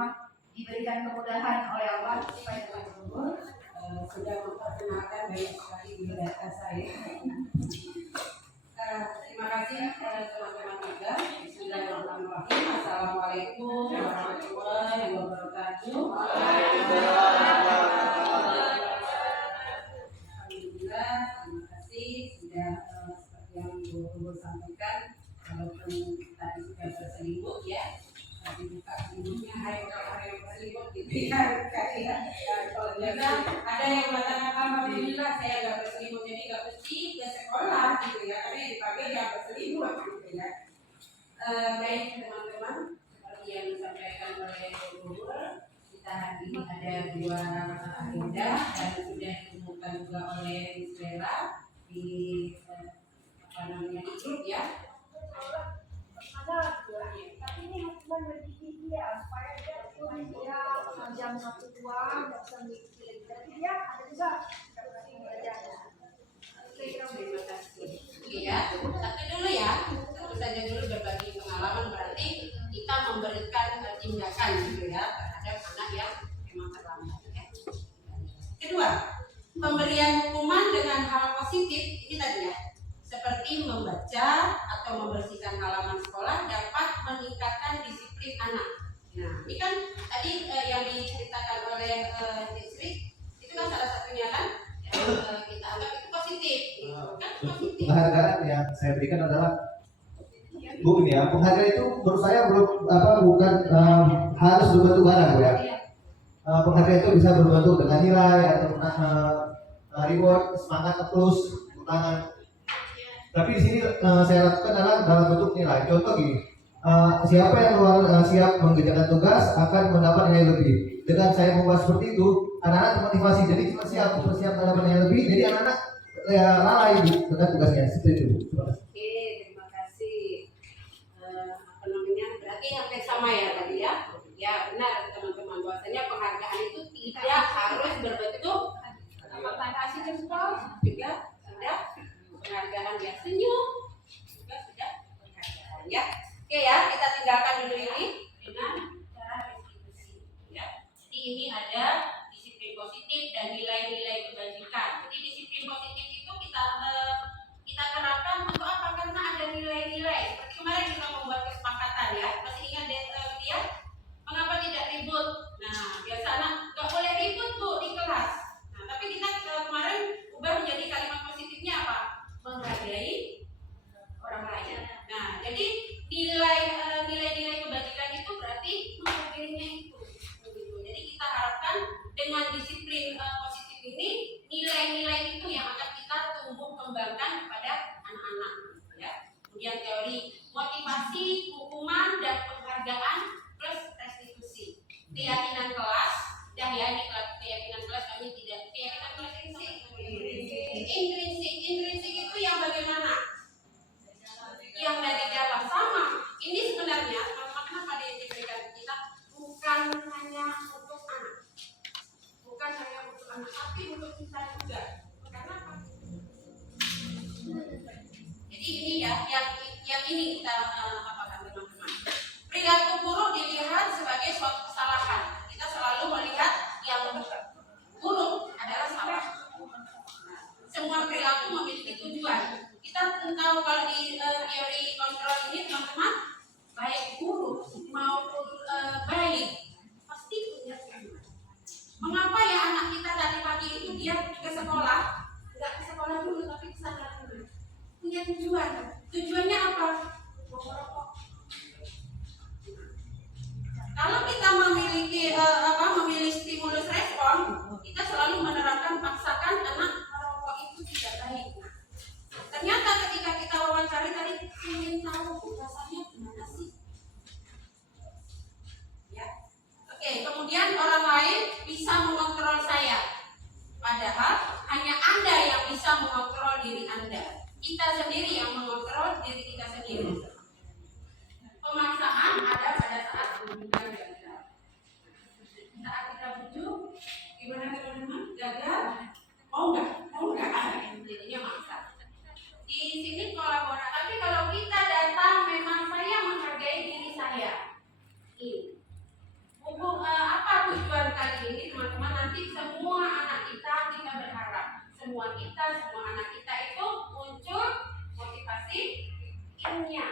rumah diberikan kemudahan oleh Allah supaya dapat berumur. Sudah memperkenalkan banyak sekali di data saya. Terima kasih teman-teman juga. Bismillahirrahmanirrahim. Assalamualaikum warahmatullahi wabarakatuh. Alhamdulillah, terima kasih sudah seperti yang Ibu sampaikan. Walaupun tadi sudah berselimut ya, tapi buka selimutnya ayo berselimut gitu ya. Kalau biasa ada yang mengatakan alhamdulillah saya nggak berselimut jadi nggak mesti ke sekolah gitu ya, karena dipakai yang berselimut gitu ya. Baik teman-teman, seperti yang disampaikan oleh Guru, kita hari ini ada 2 agenda dan sudah diumumkan juga oleh Islela di di grup ya. Tapi ini cuma berdiri dia supaya dia jam 1-2 nggak bisa mikir. Jadi dia ada juga berarti belajar. Terima kasih. Iya, satu dulu ya. Satu saja dulu berbagi pengalaman, berarti kita memberikan tindakan gitu ya terhadap anak yang memang terlambat. Ya. Kedua, pemberian hukuman dengan hal positif ini tadi ya. Seperti membaca atau membersihkan halaman sekolah dapat meningkatkan disiplin anak. Nah, ini kan tadi yang diceritakan oleh Sri itu kan salah satunya kan kita anggap itu positif. Kan positif. Penghargaan yang saya berikan adalah Bu ini ya, penghargaan itu menurut saya bukan harus berbentuk barang Bu ya. Penghargaan itu bisa berbentuk dengan nilai atau reward, semangat, plus, tangan. Tapi di sini saya lakukan adalah dalam bentuk nilai. Contoh gini, siapa yang siap mengerjakan tugas akan mendapat nilai lebih. Dengan saya membuat seperti itu, anak-anak termotivasi. Jadi cuma siap mendapat nilai lebih. Jadi anak-anak lalai dengan tugasnya. Seperti itu. Oke, terima kasih. Berarti hampir sama ya tadi ya. Ya benar teman-teman, bahwasanya penghargaan itu tidak harus berbentuk fantasi jempol, juga sudah penghargaan dia senyum, juga sudah penghargaan ya. Oke ya, kita tinggalkan dulu ini dengan cara restitusi ya. Jadi ini ada disiplin positif dan nilai-nilai kebajikan. Jadi disiplin positif itu kita terapkan untuk apa? Karena ada nilai-nilai. Seperti kemarin kita membuat kesepakatan ya. Masih ingat dia? Mengapa tidak ribut? Nah, biasa anak nggak boleh ribut Bu di kelas. Nah, tapi kita kemarin ubah menjadi kalimat positifnya apa? Menghargai orang lain. Nah, jadi nilai-nilai kebajikan itu berarti menghargainya itu. Jadi kita harapkan dengan disiplin positif ini, nilai-nilai itu yang akan kita tumbuh kembangkan kepada anak-anak. Ya. Kemudian teori motivasi, hukuman dan penghargaan plus restitusi. Keyakinan kelas, dan ya ini keyakinan kelas kami tidak keyakinan kelas intrinsik itu yang bagaimana? Yang dari dalam sama. Ini sebenarnya teman-teman kenapa diberikan kita bukan hanya untuk anak, bukan hanya untuk anak, tapi untuk kita juga. Karena apa? Jadi ini ya yang ini kita apakan teman-teman. Perilaku buruk dilihat sebagai suatu kesalahan. Kita selalu melihat yang buruk adalah salah. Semua perilaku memiliki tujuan. Kita tahu kalau di teori kontrol ini teman-teman, baik buruk maupun baik pasti punya tujuan. Mengapa ya anak kita tadi pagi itu dia ke sekolah, nggak ke sekolah dulu tapi ke sana dulu? Punya tujuan. Tujuannya apa? Merokok. Kalau kita memilih stimulus respon, kita selalu menerapkan paksakan anak merokok itu tidak baik. Ternyata ketika kita wawancari tadi ingin tahu rasanya gimana sih? Ya. Oke, kemudian orang lain bisa mengontrol saya. Padahal hanya Anda yang bisa mengontrol diri Anda. Kita sendiri yang mengontrol diri kita sendiri. Pemaksaan ada pada saat hubungan gagal. Saat kita bujuk, gimana teman-teman? Gagal? Mau nggak? Jadinya maksa. Di sini kolaborasi. Tapi kalau kita datang, memang saya menghargai diri saya. Ini. Buku innya.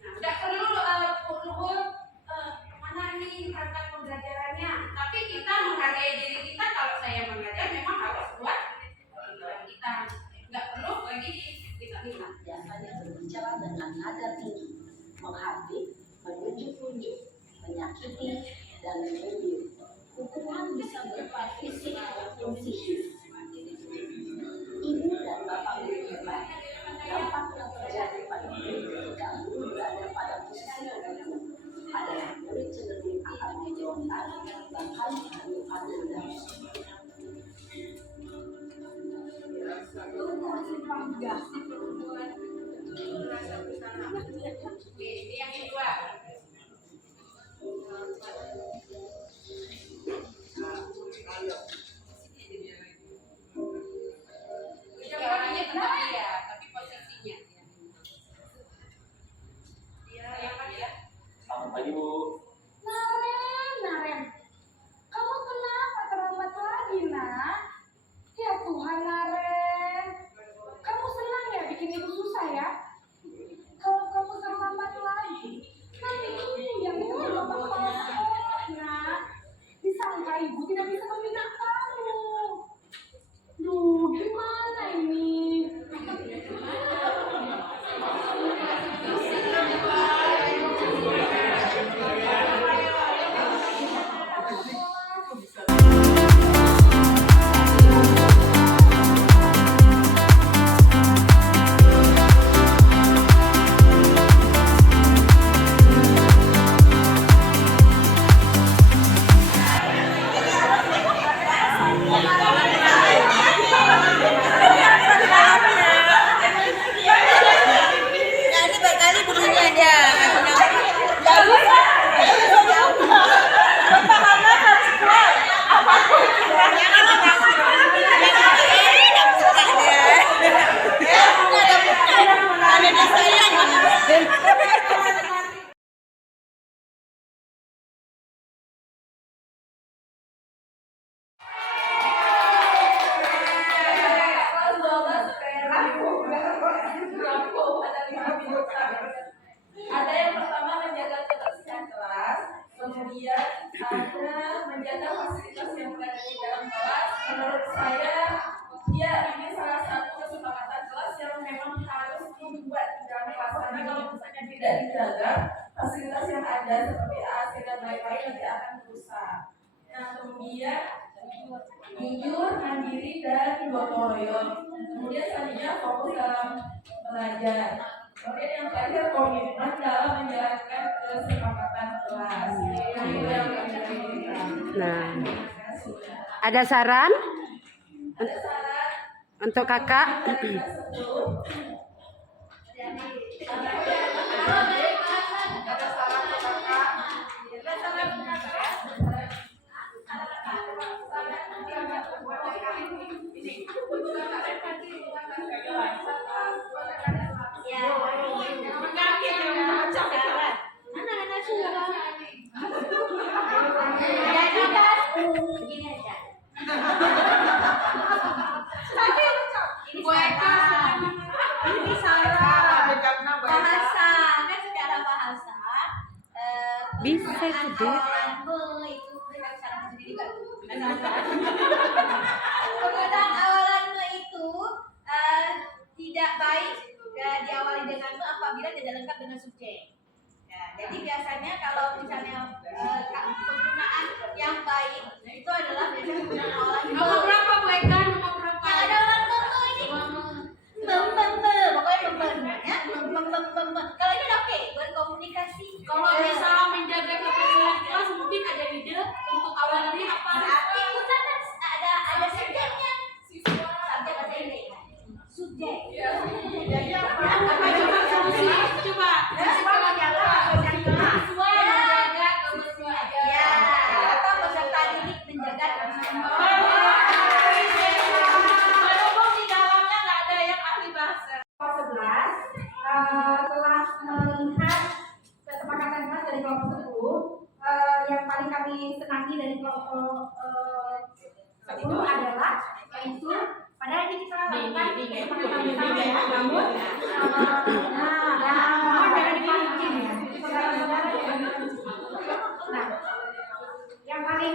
Nah, nggak perlu mana nih tentang pembelajarannya, tapi kita menghargai diri kita. Kalau saya mengajar memang harus buat kita, nggak perlu lagi kita. Biasanya berbicara dengan nada tinggi, menghardik, menunjuk-nunjuk, menyakiti, dan menyindir. Hukuman bisa berupa fisik maupun psikis. Ibu dan bapak guru hebat dampaknya terjadi pada murid ketika guru berada pada posisi tertentu. Ada yang murid cenderung akan menjauhkan, bahkan mengeluhkan dendam. Ini yang kedua. Orangnya tetap dia, tapi posisinya. Yang dia. Selamat pagi, Bu. Naren, kamu kenapa terlambat lagi, nak? Ya Tuhan, Naren, kamu senang ya bikin ibu susah ya? Kalau kamu terlambat lagi, nanti ibu yang minta bapak kepala sekolah, nak. Disangka ibu tidak bisa membina kamu. Duh, gimana ini? Ada yang pertama menjaga kebersihan kelas, kemudian ada menjaga fasilitas yang berada di dalam kelas. Menurut saya, ya ini salah satu kesepakatan kelas yang memang harus dibuat di dalam kelas. Karena kalau misalnya tidak dijaga, fasilitas yang ada seperti AC dan lain-lain nanti akan rusak. Nah, kemudian jujur, mandiri, dan gotong royong. Kemudian selanjutnya fokus dalam belajar. Kemudian yang terakhir komitmen dalam menjalankan kesepakatan kelas. Itu yang kami berikan. Nah, ada saran Ada saran untuk kakak? Bisa gede. Penggunaan awalanmu itu tidak baik diawali dengan itu apabila tidak lengkap dengan subjek. Ya, jadi biasanya kalau misalnya penggunaan yang baik itu adalah biasanya penggunaan awalan Nomor berapa Bu Eka? Nomor berapa? yang ada awalan ini. Pokoknya ya. Kalau ini oke, berkomunikasi. Kalau bisa menjaga kebersihan kelas, mungkin ada ide untuk awalnya apa? Berarti kita kan ada subjeknya. Subjek bahasa Inggris. Subjek. Jadi apa? Apa coba solusi? Coba. Menjaga kebersihan. Ya, atau peserta didik menjaga kebersihan. Walaupun di dalamnya nggak ada yang ahli bahasa. Kelompok 11 telah melihat kesepakatan kelas dari kelompok 10. Yang paling kami senangi dari kelompok 10 adalah yaitu pada ini kita kesepakatan bersama ya. Namun, mohon jangan dipancing ya. Saudara-saudara jangan dipancing. Nah, yang paling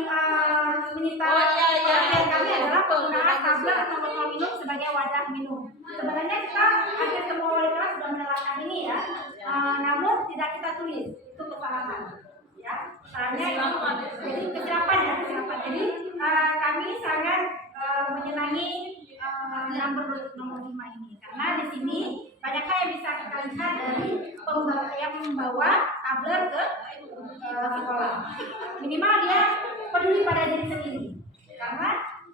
menyita perhatian kami adalah penggunaan tumbler atau botol minum sebagai wadah minum. Sebenarnya kita hampir semua wali kelas sudah menerapkan ini ya, namun tidak kita tulis, itu kesalahan. Ya, soalnya jadi kesilapan ya, kesilapan. Jadi kami sangat menyenangi nomor 5 ini karena di sini banyak hal yang bisa kita lihat dari yang membawa tumbler ke sekolah. Minimal dia peduli pada diri sendiri karena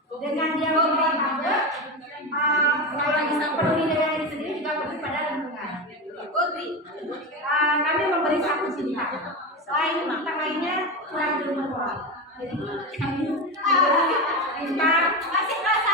dengan dia membawa tumbler selain bisa peduli dengan diri sendiri juga peduli pada lingkungan. Kami memberi 1 bintang. Selain bintang lainnya kurang bermanfaat. Jadi kami bintang kasih rasa